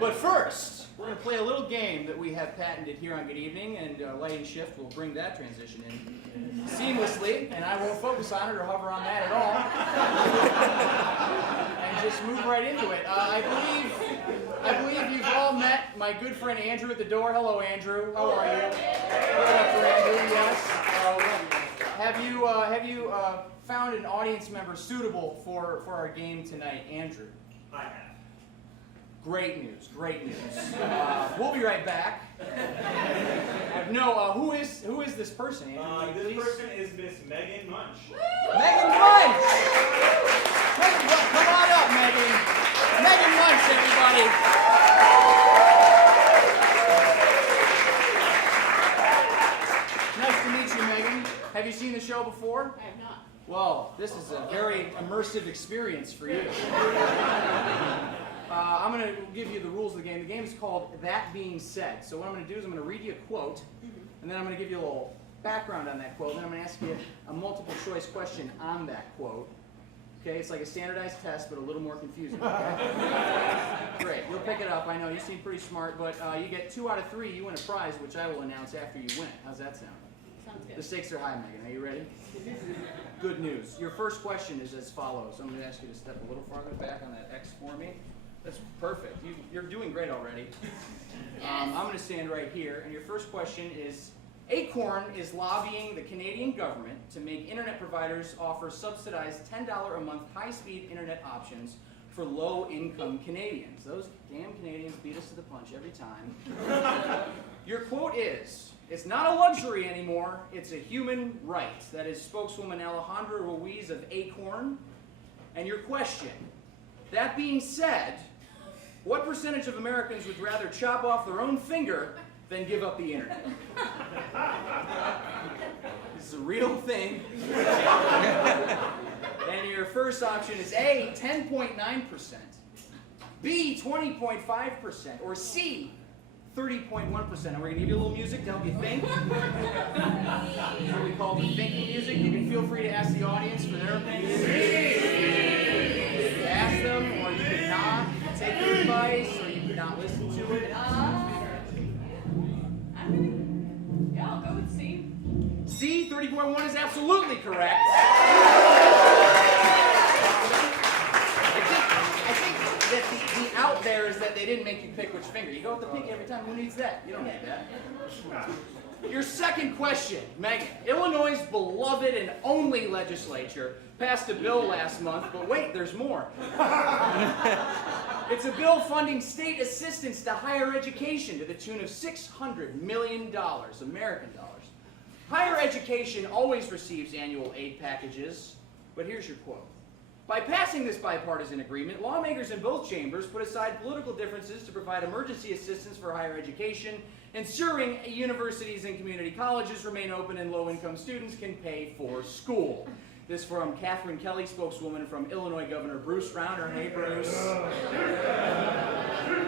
But first, we're going to play a little game that we have patented here on Good Evening, and Lighting Shift will bring that transition in seamlessly, and I won't focus on it or hover on that at all. And just move right into it. I believe you've all met my good friend Andrew at the door. Hello, Andrew. How are you? Give it up for Andrew, yes. Have you found an audience member suitable for our game tonight, Andrew? I have. Great news, great news. We'll be right back. No, who is this person, Andrew? This person is Miss Megan Munch. Megan Munch! Come on up, Megan. Megan Munch, everybody. Nice to meet you, Megan. Have you seen the show before? I have not. Well, this is a very immersive experience for you. I'm going to give you the rules of the game. The game is called That Being Said. So what I'm going to do is I'm going to read you a quote, and then I'm going to give you a little background on that quote, and then I'm going to ask you a multiple choice question on that quote. Okay, it's like a standardized test, but a little more confusing. Okay? Great, you'll pick it up. I know you seem pretty smart, but you get 2 out of 3, you win a prize, which I will announce after you win. How's that sound? Sounds good. The stakes are high, Megan. Are you ready? Good news. Your first question is as follows. I'm going to ask you to step a little farther back on that X for me. That's perfect. You're doing great already. I'm going to stand right here. And your first question is, Acorn is lobbying the Canadian government to make internet providers offer subsidized $10 a month high-speed internet options for low-income Canadians. Those damn Canadians beat us to the punch every time. Your quote is, it's not a luxury anymore, it's a human right. That is spokeswoman Alejandra Ruiz of Acorn. And your question, that being said, what percentage of Americans would rather chop off their own finger than give up the internet? This is a real thing. And your first option is A, 10.9%, B, 20.5%, or C, 30.1%. And we're going to give you a little music to help you think. That's what we call the thinking music. You can feel free to ask the audience for their opinion. You can ask them, or you could not. You can take their advice, or you could not listen to it. I'll go with C. C, 30.1 is absolutely correct. I think that the out there is that they didn't make you pick which finger. You go with the pinky every time. Who needs that? You don't need that. Your second question, Megan. Illinois' beloved and only legislature passed a bill last month, but wait, there's more. It's a bill funding state assistance to higher education to the tune of $600 million, American dollars. Higher education always receives annual aid packages, but here's your quote. By passing this bipartisan agreement, lawmakers in both chambers put aside political differences to provide emergency assistance for higher education, ensuring universities and community colleges remain open and low-income students can pay for school. This from Catherine Kelly, spokeswoman from Illinois Governor Bruce Rauner. Hey, Bruce.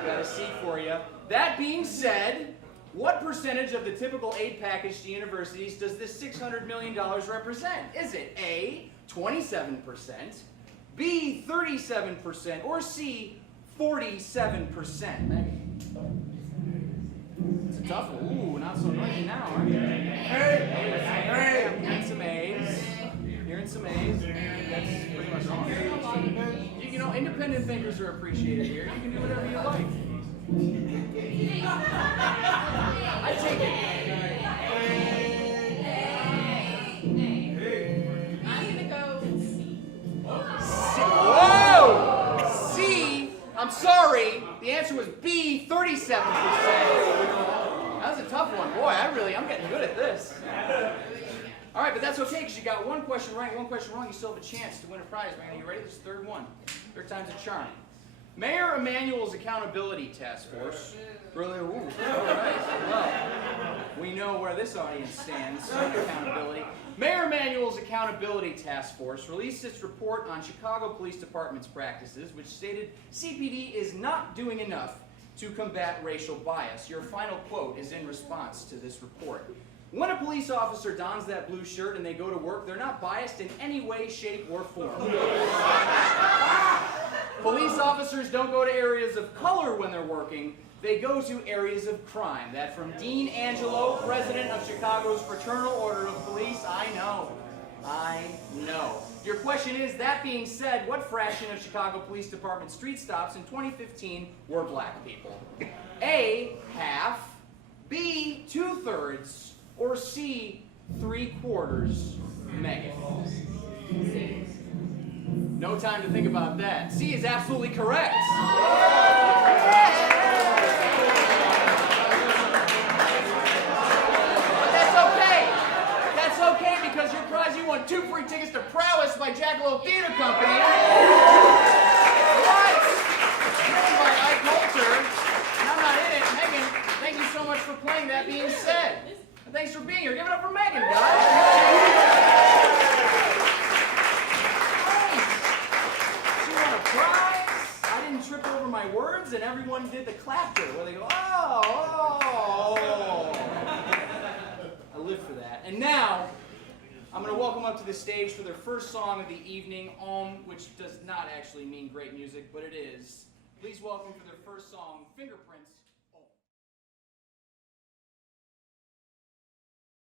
Got a seat for you. That being said, what percentage of the typical aid package to universities does this $600 million represent? Is it A, 27%, B, 37%, or C, 47%? Megan. It's a tough one. Ooh, not so noisy now, aren't you? Hey! I'm hearing some A's. Hearing some A's. That's pretty much wrong. You know, independent thinkers are appreciated here. You can do whatever you like. I take it. I'm going to go with C. Whoa! C, I'm sorry. The answer was B, 37%. That was a tough one. Boy, I'm getting good at this. All right, but that's okay because you got one question right, one question wrong. You still have a chance to win a prize, man. Are you ready? This is the third one. Third time's a charm. Mayor Emanuel's Accountability Task Force. Really? Ooh, nice. Well, we know where this audience stands on accountability. Mayor Emanuel's Accountability Task Force released its report on Chicago Police Department's practices, which stated CPD is not doing enough to combat racial bias. Your final quote is in response to this report. When a police officer dons that blue shirt and they go to work, they're not biased in any way, shape, or form. Police officers don't go to areas of color when they're working. They go to areas of crime. That from Dean Angelo, president of Chicago's Fraternal Order of Police. I know. Your question is, that being said, what fraction of Chicago Police Department street stops in 2015 were black people? A, half, B, 2/3, or C, 3/4? Megan. No time to think about that. C is absolutely correct. That's okay because your prize, you won 2 free tickets to Prowess by Jackalope Theater Company. What? Written by Ike Holter. And I'm not in it. Megan, thank you so much for playing. That being said, and thanks for being here. Give it up for Megan, guys. She won a prize. I didn't trip over my words, and everyone did the clapper where they go, oh. I live for that. And now, I'm going to welcome up to the stage for their first song of the evening, which does not actually mean great music, but it is. Please welcome for their first song, Fingerprints.